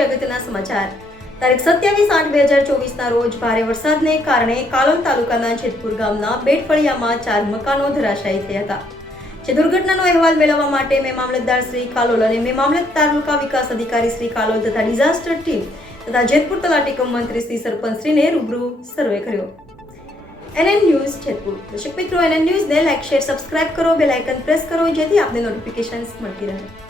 જોઈએ અગત્યના સમાચાર। તારીખ 27/8/2024ના રોજ ભારે વરસાદને કારણે કાલોલ તાલુકાના જેતપુર ગામના બેટ ફળિયામાં 4 મકાનો ધરાશાયી થયા હતા। જે દુર્ઘટનાનો અહેવાલ મેળવવા માટે મેં મામલતદાર શ્રી કાલોલ અને મેં મામલતદાર તાલુકા વિકાસ અધિકારી શ્રી કાલોલ તથા ડિઝાસ્ટર ટીમ તથા જેતપુર તલાટી કમ મંત્રી શ્રી સરપંચશ્રીને રૂબરૂ સર્વે કર્યો। NN news Jetpur. દર્શક મિત્રો, NN ન્યૂઝને લાઈક, શેર, સબસ્ક્રાઇબ કરો, બેલ આઇકન પ્રેસ કરો જેથી આપને નોટિફિકેશન્સ મળતી રહે।